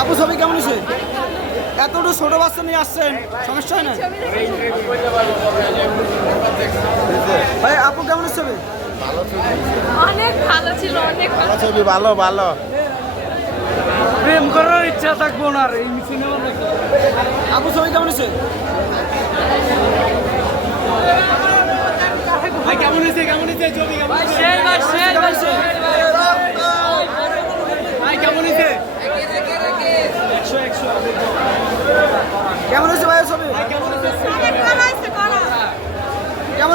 আপু ছবি কেমন হয়েছে? এতটুকু ছোট বাচ্চা নিয়ে আসছেন সমস্যা হয় না? ভাই আপু কেমন ছবি? অনেক ভালো ছিল অনেক ভালো। ছবি ভালো ভালো। প্রেম করার ইচ্ছা থাকব না আর এই সিনেমা আপু ছবি কেমন হয়েছে? ভাই কেমন হয়েছে কেমন হয়েছে ছবি? কেমন হয়েছে কেমন হয়েছে ভাই কেমন হয়েছে কেমন হয়েছে ভাইয়ের ছবি কেমন হয়েছে অনেক ভালো হয়েছে করা কেমন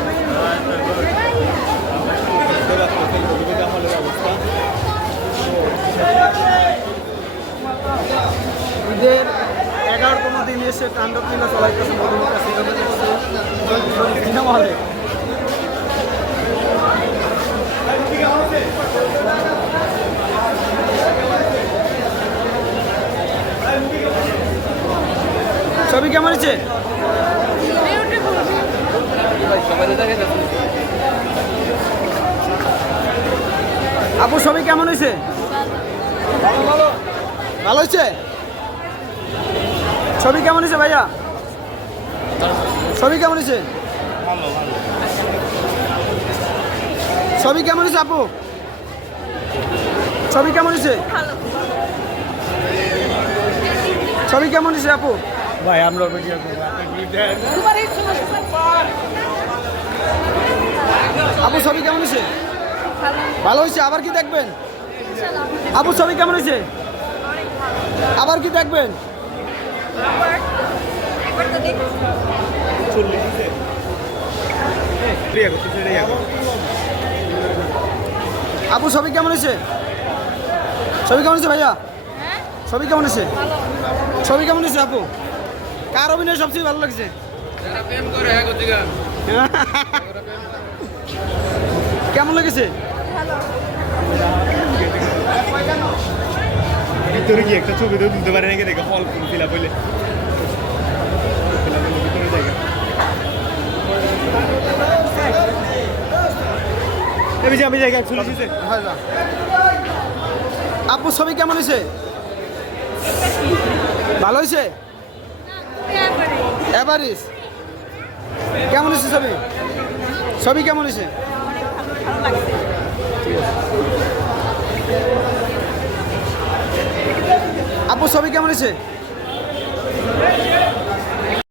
ঈদের এগারোতম দিন এসে তাণ্ডব লীলা চলাইতেছে, মধুমুখা সিনেমা হলে। ছবি কেমন হয়েছে? আপু, ছবি কেমন হয়েছে? ভালো হয়েছে? ছবি কেমন হয়েছে ভাইয়া? ছবি কেমন হয়েছে? ছবি কেমন হয়েছে আপু? ছবি কেমন হয়েছে? ছবি কেমন হয়েছে আপু? ভাই আমরা আপু ছবি কেমন হয়েছে? ভালো হয়েছে? আবার কি দেখবেন? আপু ছবি কেমন হয়েছে? আবার কি দেখবেন? আপু ছবি কেমন হয়েছে? ছবি কেমন হয়েছে ভাইয়া? ছবি কেমন হয়েছে? ছবি কেমন হয়েছে আপু কার অভিনয় সবচেয়ে ভালো লাগছে? কেমন লেগেছে? ভিতরে কি একটা ছবি তো তুলতে পারে নাকি? দেখে ফল ফুল ফিলা আমি জায়গা খুলেছি আপু ছবি কেমন হয়েছে ভালো হয়েছে এভারিস কেমন হয়েছে ছবি? ছবি কেমন হয়েছে ভালো লাগছে। আপু ছবি কেমন হয়েছে